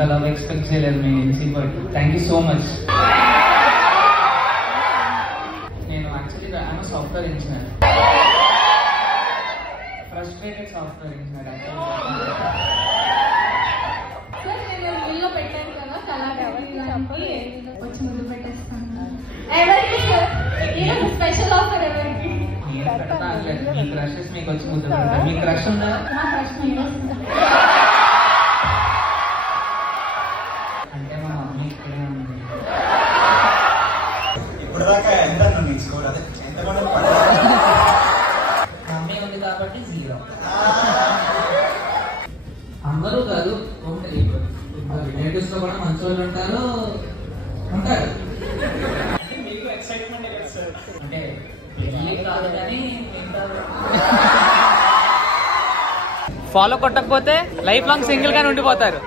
ఇంత love expect చేయలేదు మీ నుంచి, but thank you so much. నేను actually I'm software engineer, frustrated software engineer. పెట్టాను కదా వచ్చి ముందు పెట్టేస్తాను. స్పెషల్ ఆఫర్ ఎవరికి? మీ క్రషెస్ మీకు వచ్చి ముద్దు పెడతారు. మీ క్రష్ ఉందా? అంటే మా మమ్మీ ఇక్కడే ఉంది. ఇప్పుడు దాకా ఎంత స్కోర్? అదే మమ్మీ ఉంది కాబట్టి 0. అందరూ కాదు, ఉంటాయి. రిలేటివ్స్ లో కూడా మంచి వాళ్ళు ఉంటారు. మీకు ఎక్సైట్మెంట్ సార్, అంటే పెళ్లి కాదు కానీ ఫాలో కొట్టకపోతే లైఫ్ లాంగ్ సింగిల్ గానే ఉండిపోతారు.